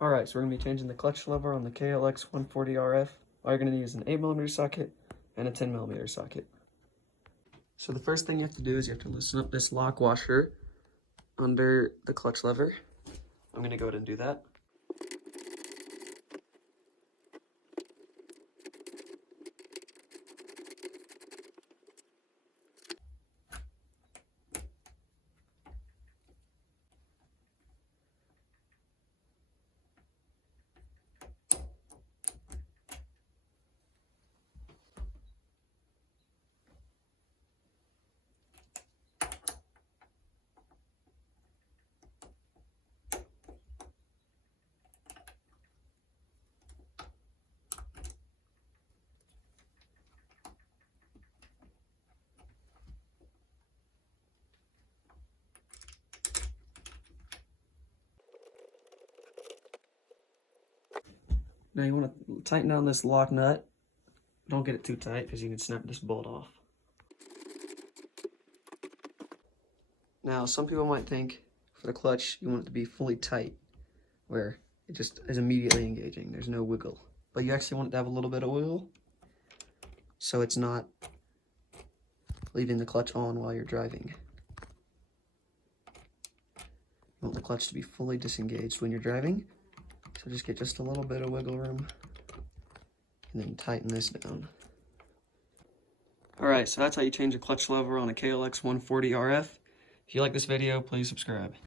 Alright, so we're going to be changing the clutch lever on the KLX140R F. All you're going to need is an 8mm socket and a 10mm socket. So the first thing you have to do is you have to loosen up this lock washer under the clutch lever. I'm going to go ahead and do that. Now you want to tighten down this lock nut. Don't get it too tight because you can snap this bolt off. Now some people might think for the clutch you want it to be fully tight, where it just is immediately engaging. There's no wiggle. But you actually want it to have a little bit of wiggle so it's not leaving the clutch on while you're driving. You want the clutch to be fully disengaged when you're driving. So just get just a little bit of wiggle room and then tighten this down. Alright, so that's how you change a clutch lever on a KLX140R F. If you like this video, please subscribe.